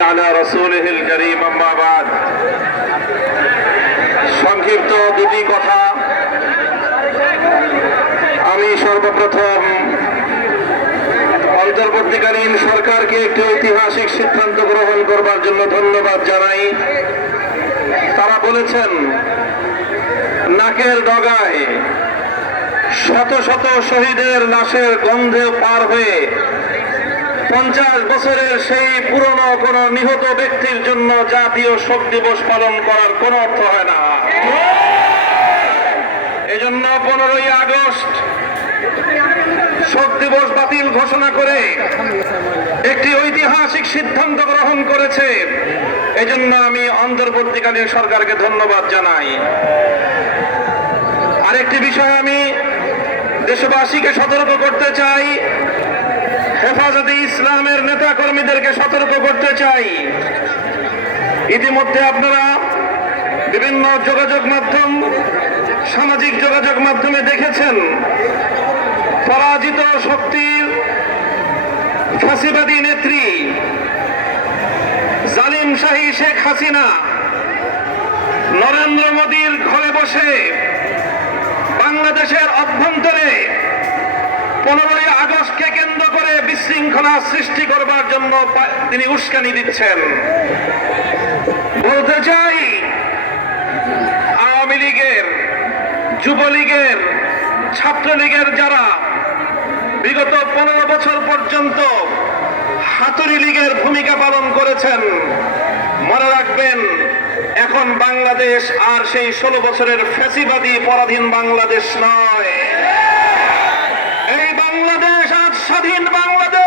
على رسوله الكريم أما بعد সংক্ষিপ্ত দুটি কথা আমি সর্বপ্রথম অন্তর্বর্তীকালীন সরকারকে একটি ঐতিহাসিক সিদ্ধান্ত গ্রহণ করবার জন্য ধন্যবাদ জানাই। তারা বলেছেন নাকের ডগায় শত শত শহীদের লাশের গন্ধে পার হয়ে 50 বছরের সেই পুরনো কোন নিহত ব্যক্তির জন্য জাতীয় শোক দিবস পালন করার কোন অর্থ হয় না। এজন্য 15ই আগস্ট শোক দিবস বাতিল ঘোষণা করে একটি ঐতিহাসিক সিদ্ধান্ত গ্রহণ করেছে। এজন্য আমি অন্তর্বর্তীকালীন সরকারকে ধন্যবাদ জানাই। আরেকটি বিষয় আমি দেশবাসীকে সতর্ক করতে চাই, হেফাজতে ইসলামের নেতা কর্মীদেরকে সতর্ক করতে চাই। ইতিমধ্যে আপনারা বিভিন্ন যোগাযোগ মাধ্যম, সামাজিক যোগাযোগ মাধ্যমে দেখেছেন পরাজিত শক্তির ফাঁসিবাদী নেত্রী জালিম শাহী শেখ হাসিনা নরেন্দ্র মোদীর ঘরে বসে বাংলাদেশের অভ্যন্তরে 15ই আগস্টকে কেন্দ্র করে বিশৃঙ্খলা সৃষ্টি করবার জন্য তিনি উস্কানি দিচ্ছেন। বলতে চাই, আওয়ামী লীগের, যুবলীগের, ছাত্রলীগের যারা বিগত 15 বছর পর্যন্ত হাতুড়ি লীগের ভূমিকা পালন করেছেন, মনে রাখবেন এখন বাংলাদেশ আর সেই 16 বছরের ফ্যাসিবাদী পরাধীন বাংলাদেশ নয়। এই বাংলাদেশ আজ স্বাধীন বাংলাদেশ।